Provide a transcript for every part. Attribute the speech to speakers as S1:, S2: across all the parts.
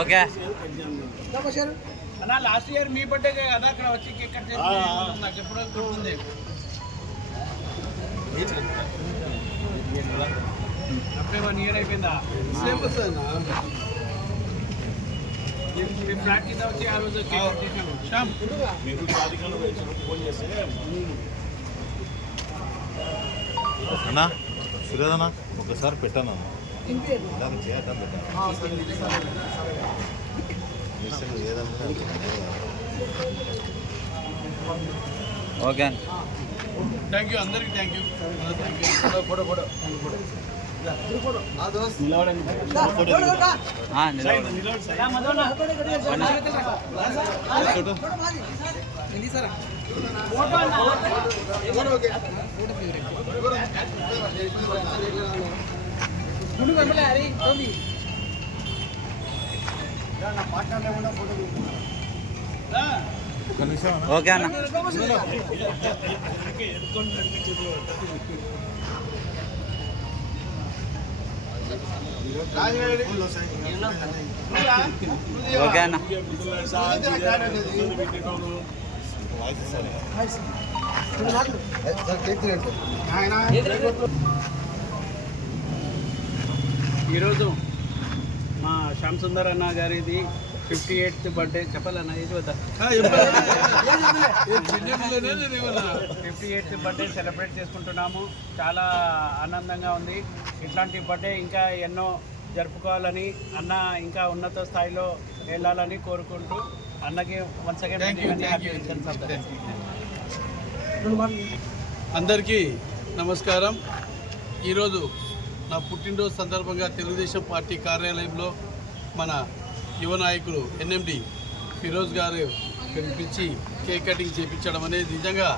S1: Okay. అన్న
S2: last year మీ birthday కదా అక్కడ వచ్చి కేక్ కట్ చేసి నాకు ఎప్పుడో గుర్తుంది. అప్పుడే వన్ ఇయర్ అయిపోయిందా? సేమ్ మీ
S3: అన్నా సురేష్ అన్న ఒకసారి పెట్టాను? అన్న దానికి చేయటం పెట్టాను? ఏదన్నా
S1: ఓకే
S2: థ్యాంక్ యూ అందరికి థ్యాంక్ యూ ఫోటో ఫోటో
S1: ఆ, నిలబడు.
S3: ఒక నిమిషం అన్న
S1: ఓకే అన్న ఓకే అన్న.
S2: ఈరోజు మా శ్యామ్ సుందర్ అన్న గారిది ఫిఫ్టీ ఎయిత్ బర్త్డే. చెప్పాలన్న ఇది వద్దా? ఫిఫ్టీ ఎయిత్ బర్త్డే సెలబ్రేట్ చేసుకుంటున్నాము. చాలా ఆనందంగా ఉంది. ఇట్లాంటి బర్త్డే ఇంకా ఎన్నో జరుపుకోవాలని అన్న ఇంకా ఉన్నత స్థాయిలో వెళ్ళాలని కోరుకుంటూ అన్నకి వన్స్ అందరికీ నమస్కారం. ఈరోజు నా పుట్టినరోజు సందర్భంగా తెలుగుదేశం పార్టీ కార్యాలయంలో మన యువ నాయకులు ఎన్ఎండి ఫిరోజ్ గారు పిలిపించి కేక్ కటింగ్ చేయించడం అనేది నిజంగా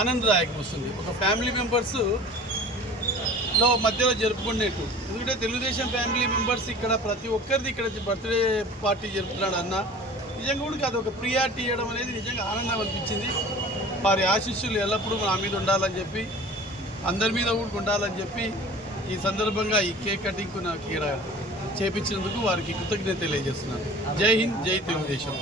S2: ఆనందదాయకం వస్తుంది. ఒక ఫ్యామిలీ మెంబర్స్ లో మధ్యలో జరుపుకునేట్టు. ఎందుకంటే తెలుగుదేశం ఫ్యామిలీ మెంబర్స్ ఇక్కడ ప్రతి ఒక్కరిది ఇక్కడ బర్త్డే పార్టీ జరుపుతున్నాడు అన్న. నిజంగా కూడా అది ఒక ప్రియారిటీ ఇవ్వడం అనేది నిజంగా ఆనందం అనిపించింది. వారి ఆశీస్సులు ఎల్లప్పుడూ నా మీద ఉండాలని చెప్పి అందరి మీద కూడా ఉండాలని చెప్పి ఈ సందర్భంగా ఈ కేక్ కటింగ్కు నాకు ఇక్కడ చేపించినందుకు వారికి కృతజ్ఞత తెలియజేస్తున్నాను. జై హింద్ జై తెలుగుదేశం.